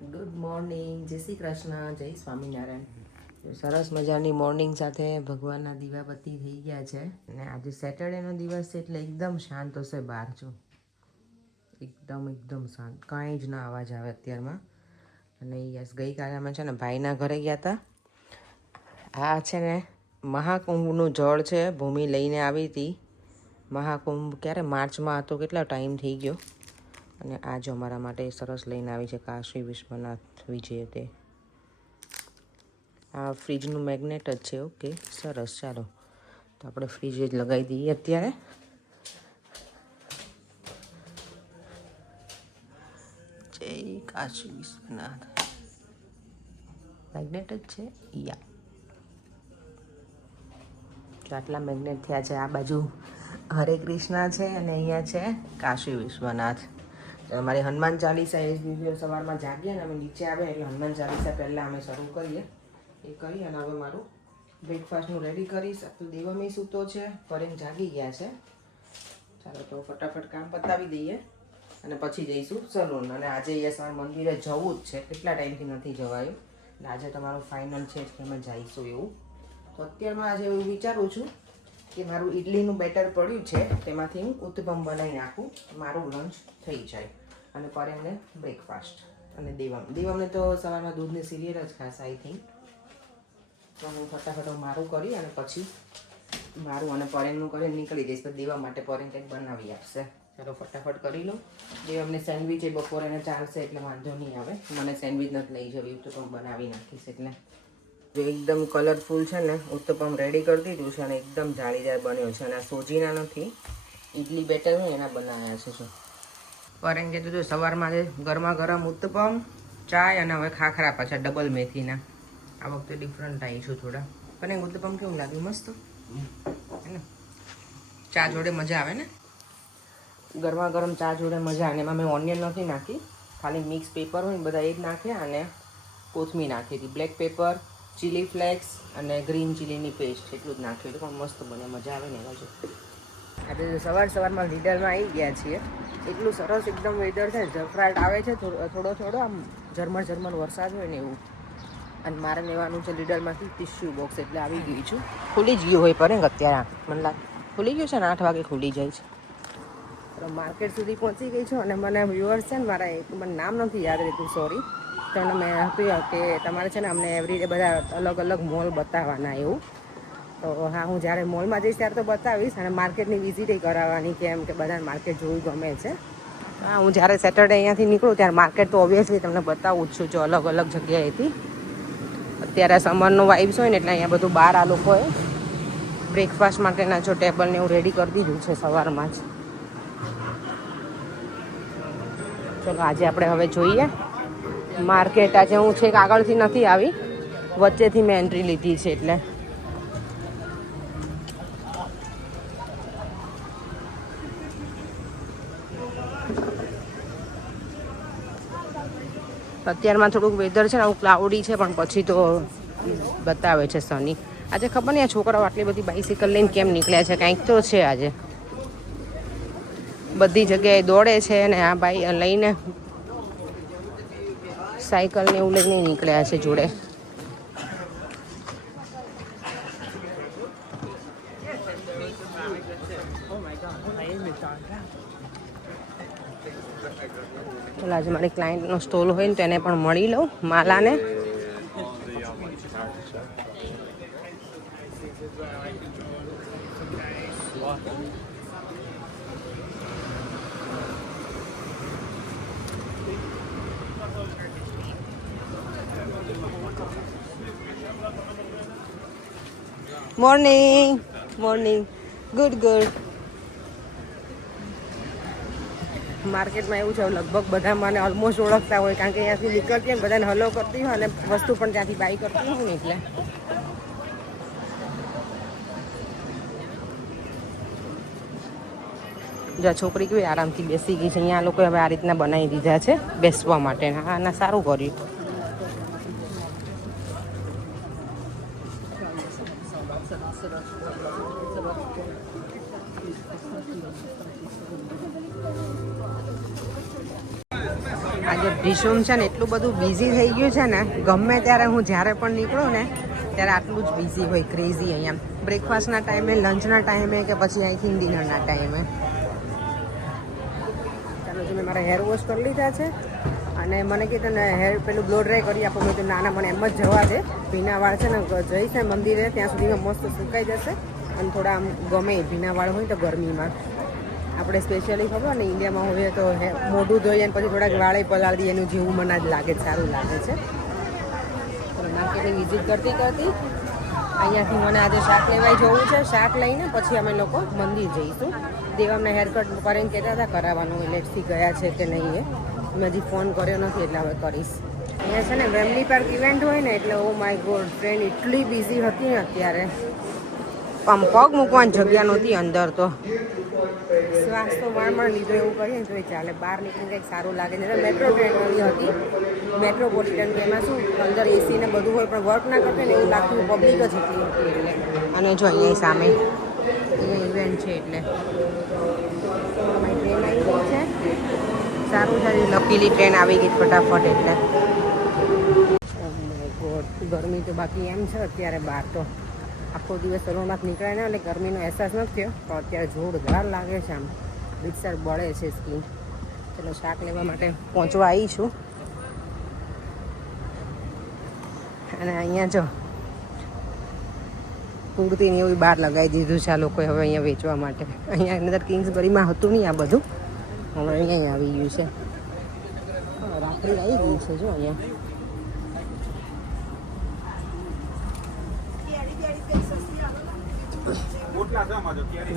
Good morning, જય શ્રી કૃષ્ણ, જય સ્વામિનારાયણ. સરસ મજાની મોર્નિંગ સાથે ભગવાનના દીવાબત્તી થઈ ગયા છે અને આજે સેટરડેનો દિવસ છે એટલે એકદમ શાંત હશે બહાર. જો એકદમ શાંત, કાંઈ જ ના અવાજ આવે અત્યારમાં. અને યસ, ગઈકાલે અમે છે ને ભાઈના ઘરે ગયા હતા. આ છે ને મહાકુંભનું જળ છે, ભૂમિ લઈને આવી હતી. મહાકુંભ ક્યારે માર્ચમાં હતો, કેટલો ટાઈમ થઈ ગયો. અને આ જો અમારા માટે સરસ લઈને આવી છે કાશી વિશ્વનાથ વિજય. તે આ ફ્રીજનું મેગ્નેટ જ છે. ઓકે, સરસ. ચાલો તો આપણે ફ્રીજ જ લગાવી દઈએ અત્યારે. જય કાશી વિશ્વનાથ. મેગ્નેટ જ છે યા. તો આટલા મેગ્નેટ થયા છે. આ બાજુ હરે કૃષ્ણા છે અને અહીંયા છે કાશી વિશ્વનાથ. અમારી હનુમાન ચાલીસા એ દિવસે સવારમાં જાગીએ ને અમે નીચે આવ્યા એટલે હનુમાન ચાલીસા પહેલાં અમે શરૂ કરીએ. એ કરી અને હવે મારું બ્રેકફાસ્ટનું રેડી કરીશ. તો દેવમી સૂતો છે, પરેમ જાગી ગયા છે. ચાલો તો ફટાફટ કામ પતાવી દઈએ અને પછી જઈશું સલૂન. અને આજે યસ મંદિરે જવું જ છે, કેટલા ટાઈમથી નથી જવાયું. એટલે આજે તમારું ફાઇનલ છે કે અમે જઈશું એવું. તો અત્યારમાં આજે એવું વિચારું છું કે મારું ઇડલીનું બેટર પડ્યું છે, તેમાંથી હું ઉત્તપમ બનાવી નાખું, મારું લંચ થઈ જાય. અને પરેમને બ્રેકફાસ્ટ. અને દેવમને તો સવારમાં દૂધની સિરિયલ જ ખાસ આઈ થિંક. તો હું ફટાફટ મારું કરી અને પછી મારું અને પરેનનું કરી નીકળી જઈશ. તો દેવા માટે પરેન કંઈક બનાવી આપશે. ચાલો ફટાફટ કરી લઉં. દેવમને સેન્ડવિચ એ બપોરે એને ચાલશે એટલે વાંધો નહીં આવે. મને સેન્ડવિચ નથી લઈ જવી, ઉત્તપમ બનાવી નાખીશ. એટલે જો એકદમ કલરફુલ છે ને ઉત્તપમ રેડી કરી દીધું છે અને એકદમ જાળીદાર બન્યો છે. અને આ સોજીના નથી, ઇડલી બેટર હોય એના બનાવ્યા છે. જો પરેન કીધું હતું સવારમાં ગરમા ગરમ ઉત્તપમ, ચાય અને હવે ખાખરા પાછા ડબલ મેથીના. આ વખતે ડિફરન્ટ આવી છું થોડા. પણ ઉત્તપમ કેવું લાગ્યું? મસ્ત હે ને? ચા જોડે મજા આવે ને, ગરમા ગરમ ચા જોડે મજા આવે. એમાં મેં ઓનિયન નથી નાખી, ખાલી મિક્સ પેપર હોય ને બધા એ જ નાખ્યા અને કોથમીર નાખી હતી. બ્લેક પેપર, ચીલી ફ્લેક્સ અને ગ્રીન ચીલીની પેસ્ટ એટલું જ નાખ્યું હતું. પણ મસ્ત બને, મજા આવે ને. બાજુ આજે સવારમાં લીડરમાં આવી ગયા છીએ. એટલું સરસ એકદમ વેધર છે, ઝફરાટ આવે છે થોડો આમ ઝરમર વરસાદ હોય ને એવું. અને મારે લેવાનું છે લીડરમાંથી ટિશ્યુ બોક્સ, એટલે આવી ગઈ છું. ખુલી જ ગયું હોય પર અત્યારે મને લાગે ખુલી ગયું છે ને, 8 વાગે ખુલી જાય છે. તો માર્કેટ સુધી પહોંચી ગઈ છું. અને મને વ્યુઅર્સ છે ને મારા, એક મને નામ નથી યાદ રહેતું, સોરી. તો મેં હતું કે તમારે છે ને અમને એવરીડે બધા અલગ અલગ મોલ બતાવવાના એવું. તો હા, હું જ્યારે મોલમાં જઈશ ત્યારે તો બતાવીશ. અને માર્કેટની વિઝિટ કરાવવાની, કેમ કે બધા માર્કેટ જોવું ગમે છે. હા, હું જ્યારે સેટરડે અહીંયાથી નીકળું ત્યારે માર્કેટ તો ઓબ્વિયસલી તમને બતાવું જ છું, જો અલગ અલગ જગ્યાએથી. અત્યારે સમરનો વાઇબ્સ હોય ને એટલે અહીંયા બધું બહાર આ લોકોએ બ્રેકફાસ્ટ માટેના જો ટેબલ ને એવું રેડી કરી દીધું છે સવારમાં જ. ચલો આજે આપણે હવે જોઈએ માર્કેટ. આજે હું છેક આગળથી નથી આવી, વચ્ચેથી મેં એન્ટ્રી લીધી છે. એટલે અત્યારમાં થોડુંક વેધર છે ને આવું ક્લાઉડી છે, પણ પછી તો બતાવે છે સની. આજે ખબર નહીં આ છોકરાઓ આટલી બધી બાઇસિકલ લઈને કેમ નીકળ્યા છે, કાંઈક તો છે આજે. બધી જગ્યાએ દોડે છે અને આ બાઈ લઈને સાયકલ ને એવું લઈને નીકળ્યા છે જોડે. ચાલો આજે મારી ક્લાયન્ટનો સ્ટોલ હોય ને તો એને પણ મળી લઉં, માલાને. મોર્નિંગ. ગુડ. માર્કેટમાં એવું છે, લગભગ બધા મને ઓલમોસ્ટ ઓળખતા હોય, કારણ કે અહીંયાથી નીકળતી હોય બધાને હલો કરતી હોય અને વસ્તુ પણ ત્યાંથી બાય કરતી હોય ને. એટલે જો છોકરી કેવી આરામથી બેસી ગઈ છે. અહીંયા લોકો હવે આ રીતના બનાવી દીધા છે બેસવા માટે. હા ના, સારું કર્યું. આજે વિશ્વમ છે ને એટલું બધું બિઝી થઈ ગયું છે ને, ગમે ત્યારે હું જ્યારે પણ નીકળું ને ત્યારે આટલું જ બિઝી હોય, ક્રેઝી અહીંયા બ્રેકફાસ્ટના ટાઈમે, લંચના ટાઈમે કે પછી આઈ થિંક ડિનરના ટાઈમે. ચાલો જો મેં મારા હેર વોશ કરી લીધા છે અને મને કીધું ને હેર પેલું બ્લો ડ્રાય કરી આપો. મેં તો નાના મને એમ જ જવા દે, ભીના વાળ છે ને જઈશ ને મંદિરે ત્યાં સુધીમાં મસ્ત સુકાઈ જશે અને થોડા આમ ગમે ભીના વાળ હોય તો ગરમીમાં. આપણે સ્પેશિયલી ખબર ને ઇન્ડિયામાં હોઈએ તો મોઢું ધોઈએ અને પછી થોડાક વાળે પલાળી દઈએ, એનું જેવું મને જ લાગે, સારું લાગે છે. માર્કેટની વિઝિટ કરતી અહીંયાથી મને આજે શાક લેવાઈ જવું છે. શાક લઈને પછી અમે લોકો મંદિર જઈશું. દેવામને હેરકટ કરીને કહેતા હતા કરાવવાનું, લેટથી ગયા છે કે નહીં એ મેં હજી ફોન કર્યો નથી, એટલે હવે કરીશ. અહીંયા છે ને વેમલી પાર્ક ઇવેન્ટ હોય ને એટલે ઓ માય ગોડ, ટ્રેન એટલી બિઝી હતી ને અત્યારે, આમ પગ મૂકવાની જગ્યા નહોતી અંદર. તો શ્વાસ તો માણ લીધો એવું કરીએ ને તો એ ચાલે. બહાર નીકળીને કંઈક સારું લાગે છે. મેટ્રો ટ્રેન વાળી હતી, મેટ્રોપોલિટન, કે એમાં શું અંદર એસી ને બધું હોય પણ વર્ક ના કરते ને એવું લાગતું, પબ્લિક જ એટલી હતી એટલે. અને જો અહીંયા સામે અહીંયા ઇવેન્ટ છે એટલે ટ્રેન આવી ગઈ છે. સારું છે, લકીલી ટ્રેન આવી ગઈ ફટાફટ એટલે. ગરમી તો બાકી એમ છે અત્યારે બહાર તો આખો દિવસ સલૂનમાં નીકળે ને એટલે ગરમીનો અહેસાસ નથી થયો, પણ અત્યારે જોરદાર લાગે છે, આમ રીતસર બળે છે સ્કીન. ચલો શાક લેવા માટે પહોંચવા આવી છું. અને અહીંયા જો કુર્તી ને એવું બહાર લગાવી દીધું છે આ લોકોએ હવે અહીંયા વેચવા માટે. અહીંયા અંદર કિંગ્સબરીમાં હતું નહીં આ બધું, હવે અહીંયા આવી ગયું છે. રાખડી આવી ગઈ છે જો અહીંયા.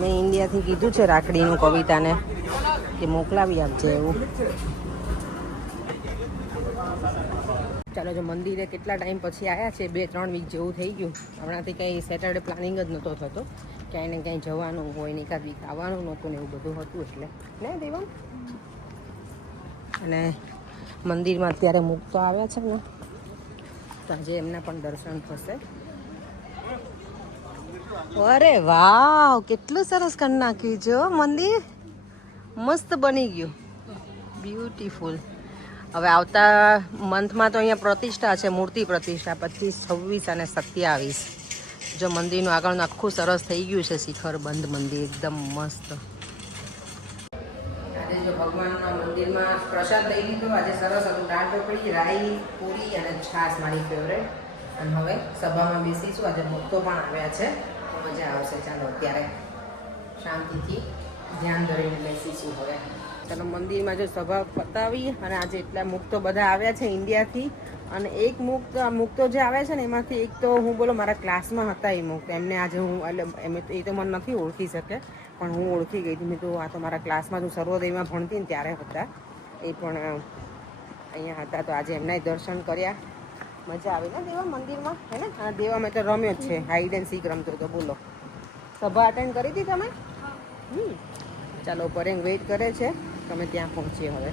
મેં ઇન્ડિયાથી કીધું છે રાખડીનું કવિતાને કે મોકલાવી આપજે એવું. ચાલો જો મંદિરે કેટલા ટાઈમ પછી આવ્યા છે, 2-3 વીક જેવું થઈ ગયું. હમણાંથી કંઈ સેટરડે પ્લાનિંગ જ નહોતો થતો, ક્યાંય ને ક્યાંય જવાનું હોય ને એકાદ વીક આવવાનું નહોતું ને એવું બધું હતું એટલે ને દેવા. અને મંદિરમાં અત્યારે મુક્તો આવ્યા છે ને તો આજે એમના પણ દર્શન થશે. અરે વાવ, કેટલું સરસ કરી નાખ્યું છે મંદિર, મસ્ત બની ગયું, બ્યુટીફુલ. હવે આવતા મંથમાં તો અહીંયા પ્રતિષ્ઠા છે, મૂર્તિ પ્રતિષ્ઠા 25, 26 અને 27. જો મંદિરનું આગળનું આખું સરસ થઈ ગયું છે, શિખર બંધ મંદિર એકદમ મસ્ત. આજે જો ભગવાનના મંદિરમાં પ્રસાદ લઈ લીધો, આજે સરસ હતું, દાળ ઢોકળી, રાઈ, પૂરી અને છાશ મારી ફેવરેટ. અને હવે સભામાં બેસીશું, આજે ભક્તો પણ આવ્યા છે, મજા આવશે. ચાલો અત્યારે શાંતિથી ધ્યાન ધરીને બેસીશું હવે. ચાલો મંદિરમાં જો સભા પતાવી અને આજે એટલા મુક્તો બધા આવ્યા છે ઇન્ડિયાથી. અને એક મુક્તો જે આવે છે ને એમાંથી એક તો હું બોલો મારા ક્લાસમાં હતા એ મુક્ત, એમને આજે હું એટલે એ તો મને નથી ઓળખી શકે પણ હું ઓળખી ગઈ હતી. મેં તો આ તો મારા ક્લાસમાં હું સર્વોદયમાં ભણતી ને ત્યારે હતા, એ પણ અહીંયા હતા. તો આજે એમના દર્શન કર્યા, મજા આવી ને દેવા મંદિરમાં, હે ને. હા દેવા મેં તો રમ્યો જ છે, હાઈડ એન્ડ સીક રમતો હતો. બોલો સભા અટેન્ડ કરી હતી તમે? ચાલો પરેંગ વેઇટ કરે છે, તમે ત્યાં પહોંચીએ હવે.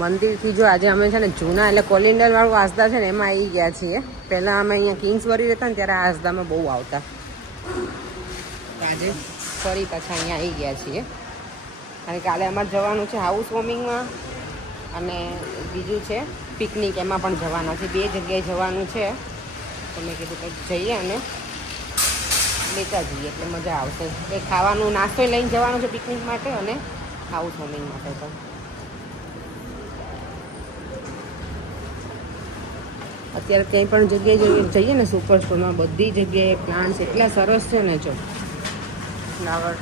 મંદિરથી જો આજે અમે છે ને જૂના એટલે કોલિન્ડર વાળું આસદા છે ને એમાં આવી ગયા છીએ. પહેલાં અમે અહીંયા કિંગ્સબરી રહેતા ને ત્યારે આ આસદામાં બહુ આવતા, આજે ફરી પાછા અહીંયા આવી ગયા છીએ. અને કાલે અમારે જવાનું છે હાઉસ વોર્મિંગમાં અને બીજું છે પિકનિક, એમાં પણ જવાના છે. 2 જગ્યાએ જવાનું છે, તો મેં કીધું કંઈક જઈએ અને લેતા જઈએ એટલે મજા આવશે. કંઈ ખાવાનું નાસ્તો લઈને જવાનું છે પિકનિક માટે અને હાઉસ વોર્મિંગ માટે. તો અત્યારે કંઈ પણ જગ્યાએ જઈએ ને સુપર સ્ટોરમાં, બધી જગ્યાએ પ્લાન્ટ્સ એટલા સરસ છે ને. જો ફ્લાવર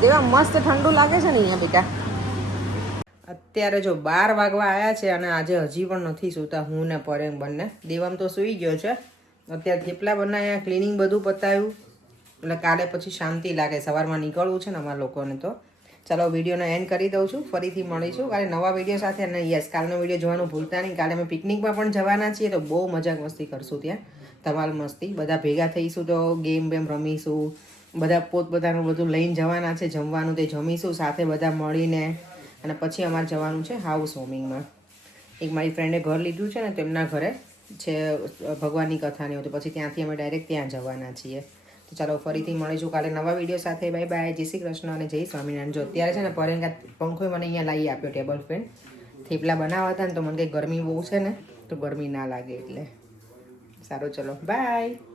દેવા મસ્ત ઠંડુ લાગે છે ને અહીંયા બેટા. અત્યારે જો 12 વાગવા આવ્યા છે અને આજે હજી પણ નથી સૂતા હું ને પરેંગ બંને. દેવામ તો સૂઈ ગયો છે. અત્યારે થેપલા બનાવ્યા, ક્લિનિંગ બધું પતાવ્યું, એટલે કાલે પછી શાંતિ લાગે. સવારમાં નીકળવું છે ને અમારા લોકોને. તો ચાલો વિડીયોને એન્ડ કરી દઉં છું, ફરીથી મળીશું કાલે નવા વિડીયો સાથે. અને યસ, કાલનો વિડીયો જોવાનું ભૂલતા નહીં. કાલે અમે પિકનિકમાં પણ જવાના છીએ, તો બહુ મજાક મસ્તી કરશું ત્યાં, ધમાલ મસ્તી. બધા ભેગા થઈશું તો ગેમ બેમ રમીશું, બધા પોતપોતાનું બધું લઈને જવાના છે, જમવાનું તે જમીશું સાથે બધા મળીને. અને પછી અમારે જવાનું છે હાઉસ વોર્મિંગમાં. એક મારી ફ્રેન્ડે ઘર લીધું છે ને, તેમના ઘરે છે ભગવાનની કથાની હોય, તો પછી ત્યાંથી અમે ડાયરેક્ટ ત્યાં જવાના છીએ. તો તો ચાલો ફરીથી મળીશું કાલે નવા વિડીયો સાથે. બાય બાય, જય શ્રી કૃષ્ણ અને જય સ્વામિનારાયણ. જો અત્યારે છે ને પરેંગા પંખો મને અહીંયા લાવી આપ્યો, ટેબલ ફેન. થેપલા બનાવવા હતા ને તો મને કંઈ ગરમી બહુ છે ને, તો ગરમી ના લાગે એટલે સારું. ચલો બાય.